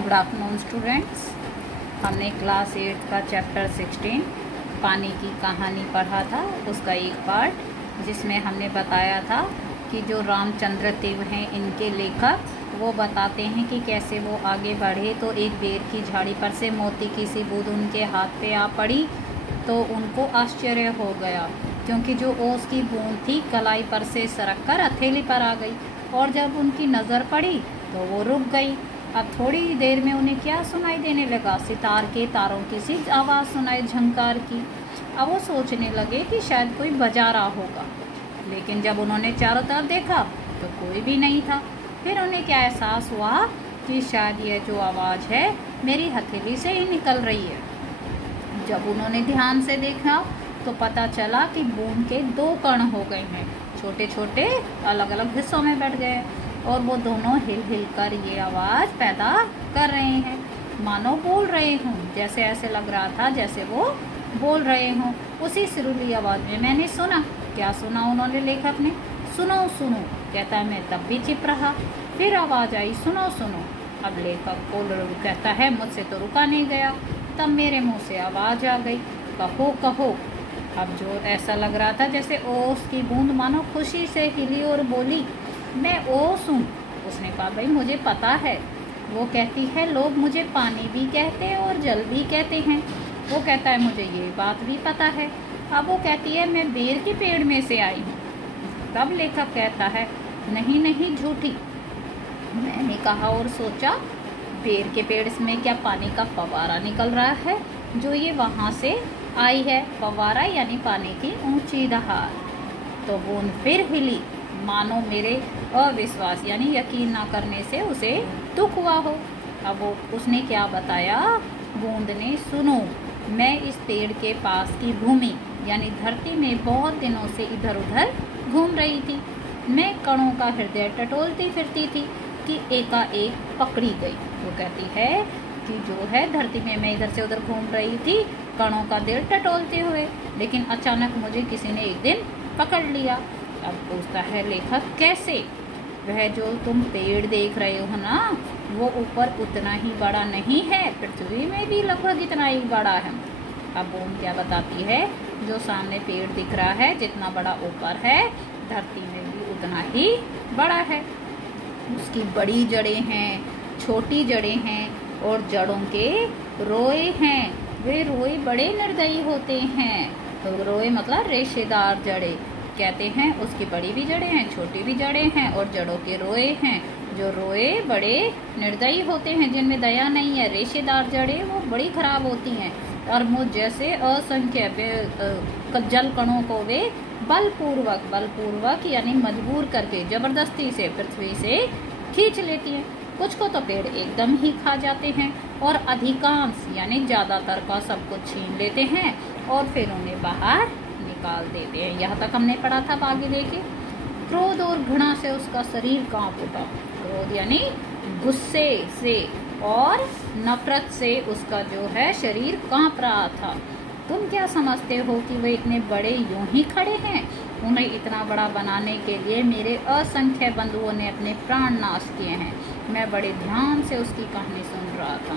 Good afternoon students. हमने class 8 का chapter 16 पानी की कहानी पढ़ा था, उसका एक पार्ट जिसमें हमने बताया था कि जो रामचंद्र देव हैं इनके लेखक वो बताते हैं कि कैसे वो आगे बढ़े तो एक बेर की झाड़ी पर से मोती की सी बूंद उनके हाथ पे आ पड़ी तो उनको आश्चर्य हो गया, क्योंकि जो ओस की बूंद थी कलाई पर से सरक कर हथेली पर आ गई और जब उनकी नज़र पड़ी तो वो रुक गई। अब थोड़ी देर में उन्हें क्या सुनाई देने लगा? सितार के तारों की सी आवाज़ सुनाई, झंकार की। अब वो सोचने लगे कि शायद कोई बजा रहा होगा, लेकिन जब उन्होंने चारों तरफ देखा तो कोई भी नहीं था। फिर उन्हें क्या एहसास हुआ कि शायद यह जो आवाज़ है मेरी हथेली से ही निकल रही है। जब उन्होंने ध्यान से देखा तो पता चला कि बूंद के 2 कण हो गए हैं, छोटे छोटे अलग अलग हिस्सों में बैठ गए और वो दोनों हिल हिल कर ये आवाज़ पैदा कर रहे हैं, मानो बोल रहे हों। जैसे ऐसे लग रहा था जैसे वो बोल रहे हों। उसी सुरीली आवाज़ में मैंने सुना। क्या सुना उन्होंने? लेखक ने सुनो सुनो कहता है, मैं तब भी चुप रहा। फिर आवाज़ आई सुनो सुनो। अब लेखक को कहता है, मुझसे तो रुका नहीं गया। तब मेरे मुंह से आवाज़ आ गई, कहो कहो। अब जो ऐसा लग रहा था जैसे ओस की बूंद मानो खुशी से हिली और बोली, मैं ओस हूँ। उसने कहा, भाई मुझे पता है। वो कहती है, लोग मुझे पानी भी कहते हैं और जल भी कहते हैं। वो कहता है, मुझे ये बात भी पता है। अब वो कहती है, मैं बेर के पेड़ में से आई हूँ। तब लेखक कहता है, नहीं नहीं झूठी। मैंने कहा और सोचा, बेर के पेड़ में क्या पानी का फव्वारा निकल रहा है जो ये वहाँ से आई है? फव्वारा यानी पानी की ऊंची दहार। तो बूंद फिर हिली, मानो मेरे अविश्वास यानी यकीन ना करने से उसे दुख हुआ हो। अब वो उसने क्या बताया? बूंद ने, सुनो, मैं इस पेड़ के पास की भूमि यानी धरती में बहुत दिनों से इधर उधर घूम रही थी। मैं कणों का हृदय टटोलती फिरती थी कि एकाएक पकड़ी गई। वो कहती है कि जो है धरती में मैं इधर से उधर घूम रही थी कणों का दिल टटोलते हुए, लेकिन अचानक मुझे किसी ने एक दिन पकड़ लिया। अब पूछता है लेखक, कैसे? वह जो तुम पेड़ देख रहे हो ना, वो ऊपर उतना ही बड़ा नहीं है, पृथ्वी में भी लगभग इतना ही बड़ा है। अब बूंद क्या बताती है? जो सामने पेड़ दिख रहा है जितना बड़ा ऊपर है, धरती में भी उतना ही बड़ा है। उसकी बड़ी जड़ें हैं, छोटी जड़ें हैं और जड़ों के रोए हैं। वे रोए बड़े निर्दयी होते हैं। तो रोए मतलब रेशेदार जड़ें। कहते हैं उसकी बड़ी भी जड़ें हैं, छोटी भी जड़ें हैं और जड़ों के रोए हैं। जो रोए बड़े निर्दयी होते हैं, जिनमें दया नहीं है। रेशेदार जड़ें वो बड़ी खराब होती हैं और मुझ जैसे असंख्य जल कणों को वे बलपूर्वक यानी मजबूर करके जबरदस्ती से पृथ्वी से खींच लेती हैं। कुछ को तो पेड़ एकदम ही खा जाते हैं और अधिकांश यानी ज़्यादातर का सब कुछ छीन लेते हैं और फिर उन्हें बाहर निकाल देते हैं। यहाँ तक हमने पढ़ा था। आगे देखिए, क्रोध और घृणा से उसका शरीर कांप उठा। क्रोध यानी गुस्से से और नफरत से उसका जो है शरीर कांप रहा था। तुम क्या समझते हो कि वे इतने बड़े यूं ही खड़े हैं? उन्हें इतना बड़ा बनाने के लिए मेरे असंख्य बंधुओं ने अपने प्राण नाश किए हैं। मैं बड़े ध्यान से उसकी कहानी सुन रहा था।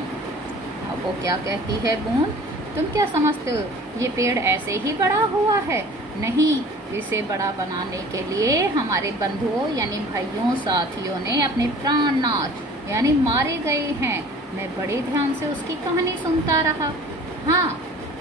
अब वो क्या कहती है बूंद, तुम क्या समझते हो ये पेड़ ऐसे ही बड़ा हुआ है? नहीं, इसे बड़ा बनाने के लिए हमारे बंधुओं यानी भाइयों साथियों ने अपने प्राण नाश यानी मारे गए हैं। मैं बड़े ध्यान से उसकी कहानी सुनता रहा। हाँ,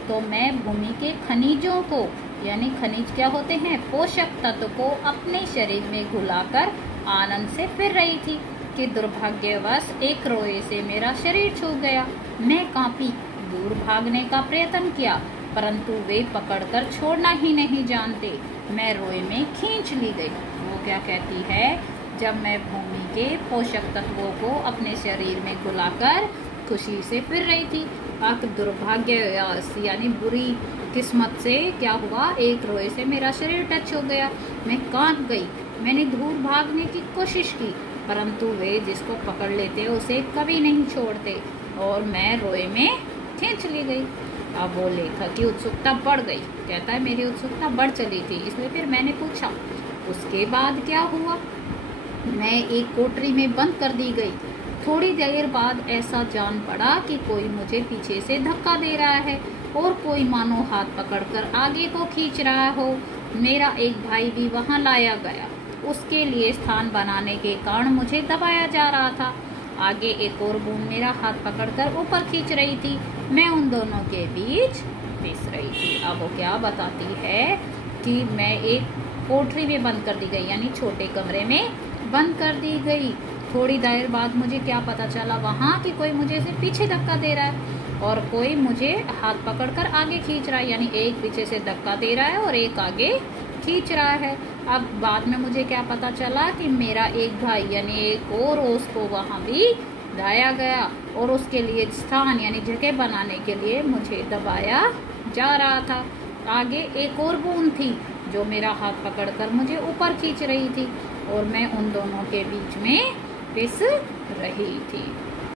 तो मैं भूमि के खनिजों को यानी खनिज क्या होते हैं? पोषक तत्व को अपने शरीर में घुलाकर आनंद से फिर रही थी कि दुर्भाग्यवश एक रोए से मेरा शरीर छूट गया। मैं कांपी, दूर भागने का प्रयत्न किया, परंतु वे पकड़कर छोड़ना ही नहीं जानते। मैं रोए में खींच ली गई। वो क्या कहती है? जब मैं भूमि के पोषक तत्वों को अपने शरीर में घुलाकर खुशी से फिर रही थी, अब दुर्भाग्य यानी बुरी किस्मत से क्या हुआ, एक रोए से मेरा शरीर टच हो गया। मैं कांप गई। मैंने दूर भागने की कोशिश की, परंतु वे जिसको पकड़ लेते उसे कभी नहीं छोड़ते और मैं रोए में खींच ली गई। अब वो लेखक की उत्सुकता बढ़ गई। कहता है, मेरी उत्सुकता बढ़ चली थी, इसलिए फिर मैंने पूछा, उसके बाद क्या हुआ? मैं एक कोठरी में बंद कर दी गई। थोड़ी देर बाद ऐसा जान पड़ा कि कोई मुझे पीछे से धक्का दे रहा है और कोई मानो हाथ पकड़कर आगे को खींच रहा हो। मेरा एक भाई भी वहां लाया गया। उसके लिए स्थान बनाने के कारण मुझे दबाया जा रहा था। आगे एक और बूंद मेरा हाथ पकड़कर ऊपर खींच रही थी। मैं उन दोनों के बीच फिस रही थी। अब वो क्या बताती है कि मैं एक कोठरी में बंद कर दी गई, यानी छोटे कमरे में बंद कर दी गई। थोड़ी देर बाद मुझे क्या पता चला वहाँ कि कोई मुझे से पीछे धक्का दे रहा है और कोई मुझे हाथ पकड़कर आगे खींच रहा है, यानी एक पीछे से धक्का दे रहा है और एक आगे खींच रहा है। अब बाद में मुझे क्या पता चला कि मेरा एक भाई यानी एक और उसको वहाँ भी लाया गया और उसके लिए स्थान यानी जगह बनाने के लिए मुझे दबाया जा रहा था। आगे एक और बूंद थी जो मेरा हाथ पकड़कर मुझे ऊपर खींच रही थी और मैं उन दोनों के बीच में फिस रही थी।